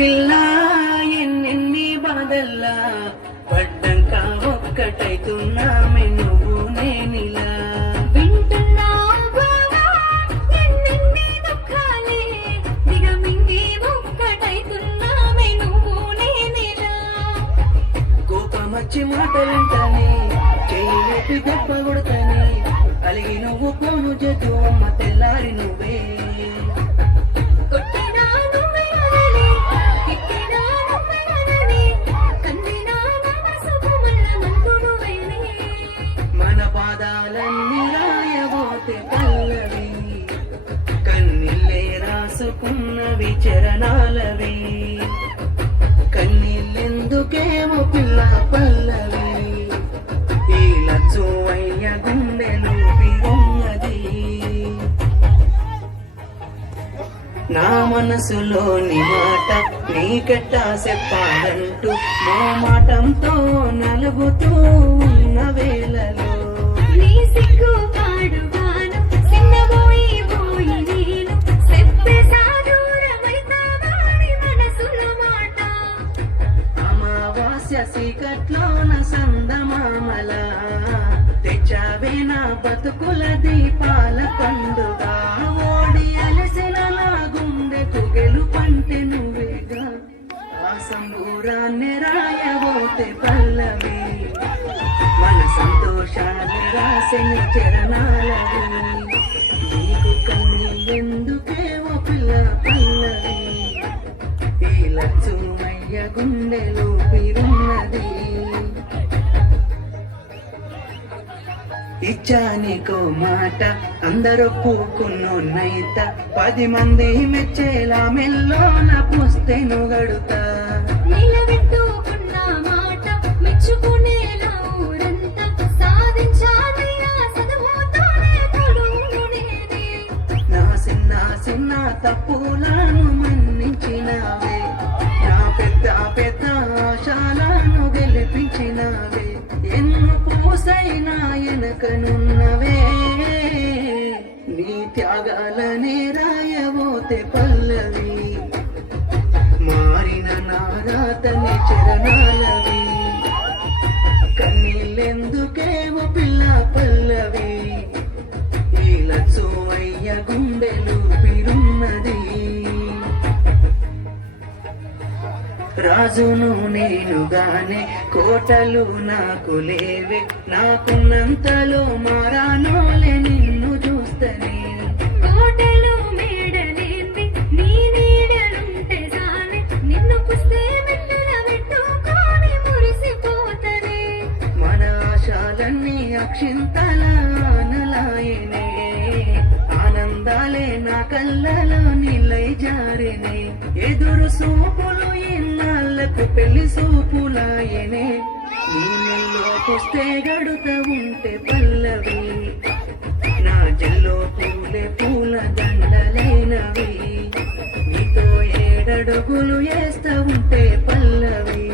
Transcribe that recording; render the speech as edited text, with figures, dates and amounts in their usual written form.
పిల్ల ఎన్నెన్ని బాధల్లా పడ్డంక ఒక్కటైతున్నామే నువ్వు నేనిలా కోపమచ్చి మాటలంటానే చేయలేపి దెబ్బ కొడతానే అలిగి నువ్వు పోను జదు అమ్మ తెల్లారి నువ్వే మన పాదాలన్నీ రాయబోతే పల్లవి కన్నీళ్ళే రాసుకున్నవి చరణాలవి కన్నీళ్ళెందుకేమో పిల్ల పల్లవి ఈ లచ్చు అయ్య గుండెలు పిరున్నది నా మనసులోని మాట నీకెట్టా చెప్పాలంటూ మా మాటంతో నలుగుతూ ఉన్న వేళలో నీ సిగ్గు పాడుగాను చిన్నబోయి పోయి నేను చెప్పేసాను రమైతావాని మనసుల మాట అమావాస్య సీకట్లోన సందమామల తెచ్చావే నా బతుకుల దీపాల కండుగా ఓడి అలసిన నా గుండెకు గెలుపంటే నువ్వేగా ఆ సంబూరాన్ని రాయబోతే పల్లవి మన సంతోషాలు రాసిన చరణాలవి నీకు కన్నీళ్ళెందుకేవో పిల్ల పల్లవి ఈ లచ్చుమయ్య గుండెలో పిరున్నది ఇచ్చానికో మాట అందరొప్పుకున్నోన్నైత 10 మంది మెచ్చేలా మెల్లోన పుస్తెను గడుతా నిలబెట్టుకున్న మాట మెచ్చుకునేలా ఊరంతా సాధించానయ్యా చదువుతోనే తొడుగు నేనే నా చిన్న చిన్న తప్పులను మన్నించినావే నా పెద్ద పెద్ద ఆశలను గెలిపించినావే ఎన్ను పూసైనా ఎనకనున్నవే నీ త్యాగాలనే రాయబోతే పల్లవి మారిన నారాతని చరణాలవి కన్నీళ్ళెందుకేమో పిల్ల పల్లవి ఈ లచ్చుమయ్య గుండెలు పిరున్నది రాజును నేనుగానే కోటలు నాకు లేవే నాకున్నంతలో మారానోలే నిన్ను చూస్తనే కోటలు మేడలేంది నీ నీడలుంటే జానే నిన్ను పుస్తే మెల్లల పెట్టుకొని మురిసిపోతనే మన ఆశాలన్నీ అక్షింతల ఆనలాయనే ఆనందాలే నా కళ్ళలో నిలై జారినే ఎదురు సూపులు ఇన్నాళ్లకు పెళ్లి సూపులాయనే నీ నెల్లోకొస్తే గడుత ఉంటే పల్లవి నా జల్లో పూలే పూల దండలైనవి నీతో 7 అడుగులు వేస్తా ఉంటే పల్లవి